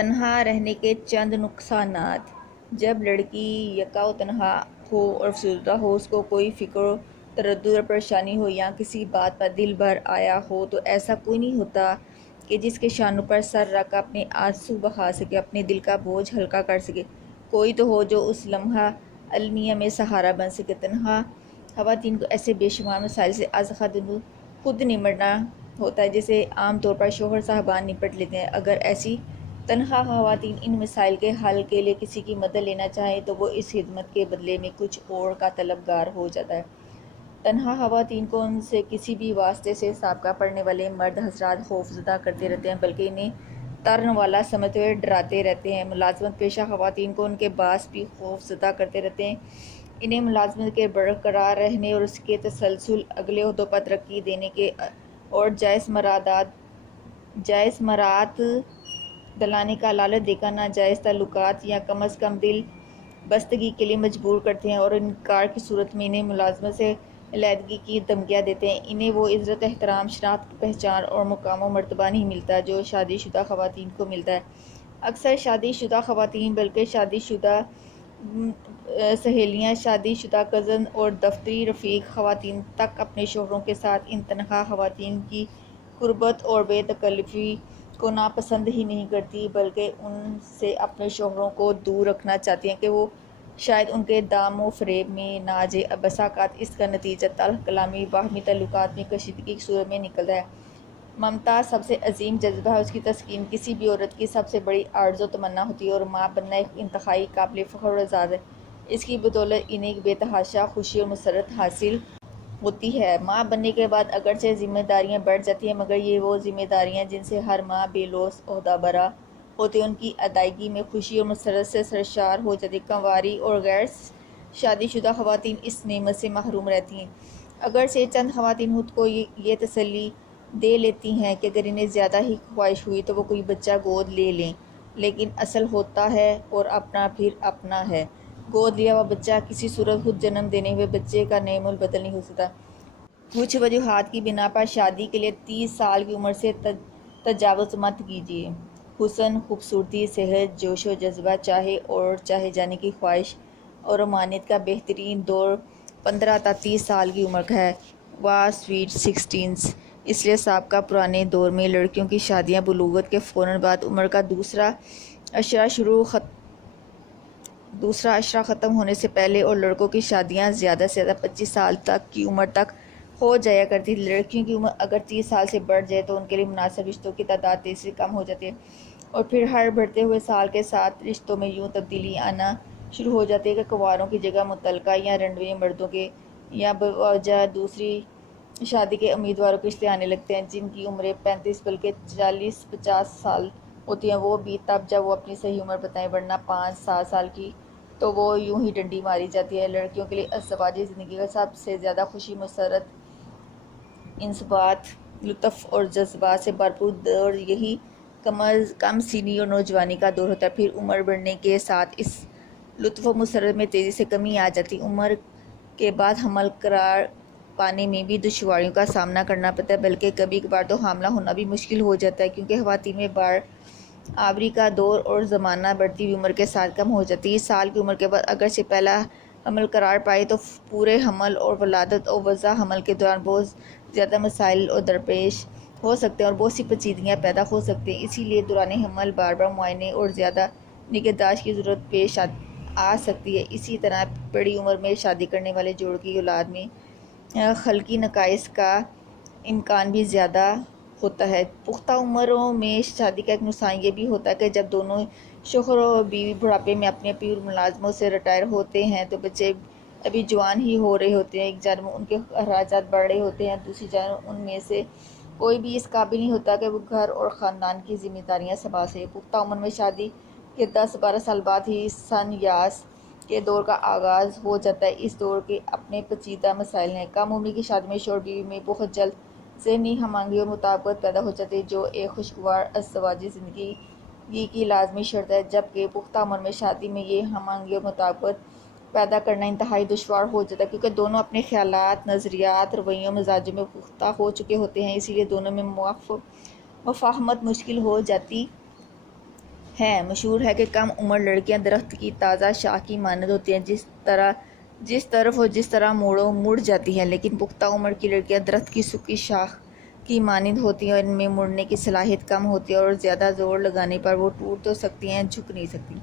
تنہا رہنے کے چند نقصانات۔ جب لڑکی یکا و تنہا ہو اور افسردہ ہو، اس کو کوئی فکر و تردد اور پریشانی ہو یا کسی بات پر دل بھر آیا ہو تو ایسا کوئی نہیں ہوتا کہ جس کے شانوں پر سر رکھ اپنے آنسو بہا سکے، اپنے دل کا بوجھ ہلکا کر سکے۔ کوئی تو ہو جو اس لمحہ المیہ میں سہارا بن سکے۔ تنہا خواتین کو ایسے بے شمار مسائل سے از خود نمٹنا ہوتا ہے جسے عام طور پر شوہر صاحبان نپٹ لیتے ہیں۔ اگر ایسی تنہا خواتین ان مسائل کے حل کے لیے کسی کی مدد لینا چاہیں تو وہ اس خدمت کے بدلے میں کچھ اور کا طلبگار ہو جاتا ہے۔ تنہا خواتین کو ان سے کسی بھی واسطے سے سابقہ پڑھنے والے مرد حضرات خوف زدہ کرتے رہتے ہیں، بلکہ انہیں ترن والا سمجھتے ہوئے ڈراتے رہتے ہیں۔ ملازمت پیشہ خواتین کو ان کے باس بھی خوف زدہ کرتے رہتے ہیں، انہیں ملازمت کے برقرار رہنے اور اس کے تسلسل، اگلے عہدوں پر ترقی دینے کے اور جائز مرات دلانے کا لالچ دے کر ناجائز تعلقات یا کم از کم دل بستگی کے لیے مجبور کرتے ہیں اور انکار کی صورت میں انہیں ملازمت سے علیحدگی کی دھمکیاں دیتے ہیں۔ انہیں وہ عزت، احترام، شناخت، پہچان اور مقام و مرتبہ نہیں ملتا جو شادی شدہ خواتین کو ملتا ہے۔ اکثر شادی شدہ خواتین بلکہ شادی شدہ سہیلیاں، شادی شدہ کزن اور دفتری رفیق خواتین تک اپنے شوہروں کے ساتھ ان تنہا خواتین کی قربت اور بے تکلفی کو ناپسند ہی نہیں کرتی، بلکہ ان سے اپنے شوہروں کو دور رکھنا چاہتی ہیں کہ وہ شاید ان کے دام و فریب میں نہ آ جائے۔ بسا اوقات اس کا نتیجہ تلخ کلامی، باہمی تعلقات میں کشیدگی کی صورت میں نکلتا ہے۔ ممتا سب سے عظیم جذبہ ہے، اس کی تسکین کسی بھی عورت کی سب سے بڑی آرزو و تمنا ہوتی ہے، اور ماں بننا ایک انتہائی قابل فخر اور اعزاز ہے۔ اس کی بدولت انہیں بے تحاشا خوشی اور مسرت حاصل ہوتی ہے۔ ماں بننے کے بعد اگرچہ ذمہ داریاں بڑھ جاتی ہیں، مگر یہ وہ ذمہ داریاں جن سے ہر ماں بے لوث عہدہ برا ہوتی ہے، ان کی ادائیگی میں خوشی اور مسرت سے سرشار ہو جاتی ہے۔ کنواری اور غیر شادی شدہ خواتین اس نعمت سے محروم رہتی ہیں۔ اگرچہ چند خواتین خود کو یہ تسلی دے لیتی ہیں کہ اگر انہیں زیادہ ہی خواہش ہوئی تو وہ کوئی بچہ گود لے لیں، لیکن اصل ہوتا ہے اور اپنا پھر اپنا ہے۔ گود لیا ہوا بچہ کسی صورت خود جنم دینے ہوئے بچے کا نعم البدل نہیں ہو سکتا۔ کچھ وجوہات کی بنا پر شادی کے لیے 30 سال کی عمر سے تجاوز مت کیجیے۔ حسن، خوبصورتی، صحت، جوش و جذبہ، چاہے جانے کی خواہش اور رومانیت کا بہترین دور 15 تا 30 سال کی عمر کا ہے۔ واہ سویٹ سکسٹینز! اس لیے سابقہ پرانے دور میں لڑکیوں کی شادیاں بلوغت کے فوراً بعد عمر کا دوسرا اشرہ ختم ہونے سے پہلے اور لڑکوں کی شادیاں زیادہ سے زیادہ 25 سال تک کی عمر تک ہو جایا کرتی تھی۔ لڑکیوں کی عمر اگر 30 سال سے بڑھ جائے تو ان کے لیے مناسب رشتوں کی تعداد تیزی سے کم ہو جاتی ہے، اور پھر ہر بڑھتے ہوئے سال کے ساتھ رشتوں میں یوں تبدیلی آنا شروع ہو جاتی ہے کہ کنواروں کی جگہ مطلقہ یا رنڈوے مردوں کے یا بوجہ دوسری شادی کے امیدواروں کے رشتے آنے لگتے ہیں، جن کی عمریں 35 بلکہ 40-50 سال ہوتی ہیں۔ وہ بھی تب جب وہ اپنی صحیح عمر بتائیں، ورنہ 5-7 سال کی تو وہ یوں ہی ڈنڈی ماری جاتی ہے۔ لڑکیوں کے لیے ازدواجی زندگی کا سب سے زیادہ خوشی، مسرت، انضباط، لطف اور جذبات سے بھرپور دور یہی کم سینی اور نوجوانی کا دور ہوتا ہے۔ پھر عمر بڑھنے کے ساتھ اس لطف و مسرت میں تیزی سے کمی آ جاتی ہے۔ عمر کے بعد حمل قرار پانے میں بھی دشواریوں کا سامنا کرنا پڑتا ہے، بلکہ کبھی کبھار تو حاملہ ہونا بھی مشکل ہو جاتا ہے، کیونکہ خواتین میں بار آوری کا دور اور زمانہ بڑھتی ہوئی عمر کے ساتھ کم ہو جاتی ہے۔ 30 سال کی عمر کے بعد اگرچہ پہلا حمل قرار پائے تو پورے حمل اور ولادت و وضع حمل کے دوران بہت زیادہ مسائل درپیش ہو سکتے ہیں اور بہت سی پیچیدگیاں پیدا ہو سکتی ہیں۔ اسی لیے دوران حمل بار بار معائنے اور زیادہ نگہداشت کی ضرورت پیش آ سکتی ہے۔ اسی طرح بڑی عمر میں شادی کرنے والے جوڑوں کی اولاد میں خلقی نقائص کا امکان بھی زیادہ ہوتا ہے۔ پختہ عمروں میں شادی کا ایک نقصان یہ بھی ہوتا ہے کہ جب دونوں شوہر و بیوی بڑھاپے میں اپنی ملازمتوں سے ریٹائر ہوتے ہیں تو بچے ابھی جوان ہی ہو رہے ہوتے ہیں۔ ایک جانب ان کے اخراجات بڑھ رہے ہوتے ہیں، دوسری جانب ان میں سے کوئی بھی اس قابل نہیں ہوتا کہ وہ گھر اور خاندان کی ذمہ داریاں سنبھال سکے۔ پختہ عمر میں شادی کے 10-12 سال بعد ہی سنیاس کے دور کا آغاز ہو جاتا ہے۔ اس دور کے اپنے پیچیدہ مسائل ہیں۔ کم عمری کی شادی میں شوہر بیوی میں بہت جلد ذہنی ہم آہنگی اور مطابقت پیدا ہو جاتی ہے، جو ایک خوشگوار ازدواجی زندگی کی لازمی شرط ہے، جبکہ پختہ عمر میں شادی میں یہ ہم آہنگی اور مطابقت پیدا کرنا انتہائی دشوار ہو جاتا ہے، کیونکہ دونوں اپنے خیالات، نظریات، رویوں اور مزاجوں میں پختہ ہو چکے ہوتے ہیں۔ اسی لیے دونوں میں مفاہمت مشکل ہو جاتی ہے۔ مشہور ہے کہ کم عمر لڑکیاں درخت کی تازہ شاخ کی مانند ہوتی ہیں، جس طرف اور جس طرح موڑو مڑ جاتی ہیں، لیکن پختہ عمر کی لڑکیاں درخت کی سوکھی شاخ کی مانند ہوتی ہیں اور ان میں مڑنے کی صلاحیت کم ہوتی ہے اور زیادہ زور لگانے پر وہ ٹوٹ تو سکتی ہیں، جھک نہیں سکتی۔